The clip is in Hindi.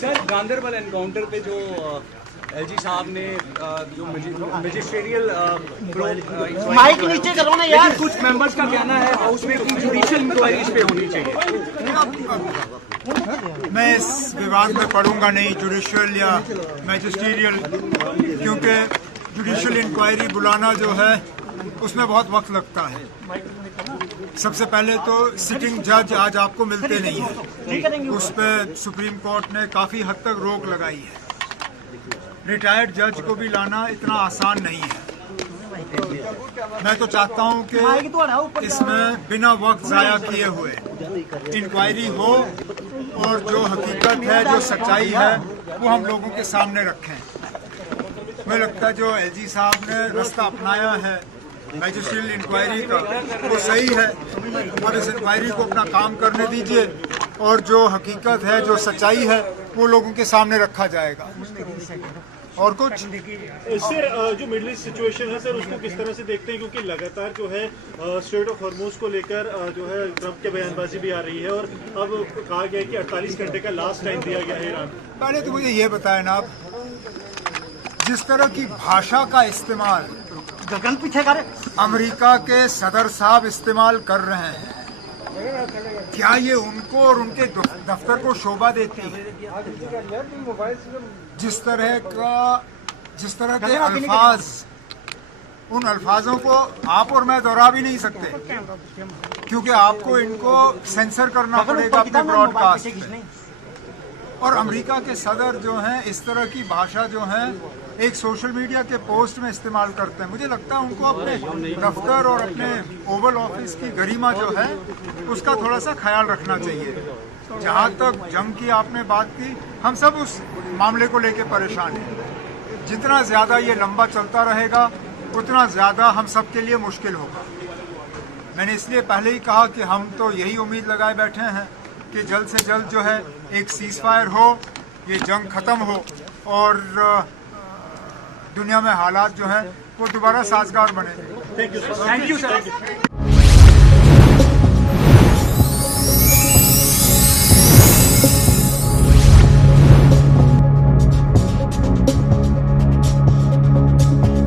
सर गांधरबल एनकाउंटर पे जो एलजी साहब ने जो मैजिस्ट्रियल माइक नीचे करो ना यार। कुछ मेंबर्स का कहना है हाउस में कि जुडिशियल इंक्वायरी इस पे होनी चाहिए। मैं इस विवाद में पढ़ूंगा नहीं जुडिशियल या मैजिस्ट्रियल, क्योंकि जुडिशियल इंक्वायरी बुलाना जो है उसमें बहुत वक्त लगता है। सबसे पहले तो सिटिंग जज आज आपको मिलते नहीं है, उस पर सुप्रीम कोर्ट ने काफ़ी हद तक रोक लगाई है। रिटायर्ड जज को भी लाना इतना आसान नहीं है। मैं तो चाहता हूं कि इसमें बिना वक्त ज़ाया किए हुए इंक्वायरी हो और जो हकीकत है, जो सच्चाई है, वो हम लोगों के सामने रखें। मुझे लगता है जो एलजी साहब ने रास्ता अपनाया है मैजिस्ट्रियल इंक्वायरी का, वो सही है। और इस इंक्वायरी को अपना काम करने दीजिए और जो हकीकत है, जो सच्चाई है, वो लोगों के सामने रखा जाएगा। और कुछ सर, जो मिडिल ईस्ट सिचुएशन है सर, उसको किस तरह से देखते हैं? क्योंकि लगातार जो है स्ट्रेट ऑफ हॉर्मोज को लेकर जो है ट्रंप के बयानबाजी भी आ रही है और अब कहा गया है कि 48 घंटे का लास्ट टाइम दिया गया है ईरान। पहले तो मुझे ये बताएं ना, आप जिस तरह की भाषा का इस्तेमाल गगन पीछे कर अमेरिका के सदर साहब इस्तेमाल कर रहे हैं, क्या ये उनको और उनके दफ्तर को शोभा देती है? जिस तरह के अल्फाज, उन अल्फाजों को आप और मैं दोहरा भी नहीं सकते, क्योंकि आपको इनको सेंसर करना पड़ेगा अपने ब्रॉडकास्ट में। और अमेरिका के सदर जो हैं इस तरह की भाषा जो है एक सोशल मीडिया के पोस्ट में इस्तेमाल करते हैं। मुझे लगता है उनको अपने दफ्तर और अपने ओवल ऑफिस की गरिमा जो है उसका थोड़ा सा ख्याल रखना चाहिए। जहाँ तक जंग की आपने बात की, हम सब उस मामले को लेकर परेशान हैं। जितना ज़्यादा ये लंबा चलता रहेगा उतना ज़्यादा हम सब के लिए मुश्किल होगा। मैंने इसलिए पहले ही कहा कि हम तो यही उम्मीद लगाए बैठे हैं कि जल्द से जल्द जो है एक सीज फायर हो, ये जंग ख़त्म हो और दुनिया में हालात जो है वो दोबारा साजगार बने। Thank you sir.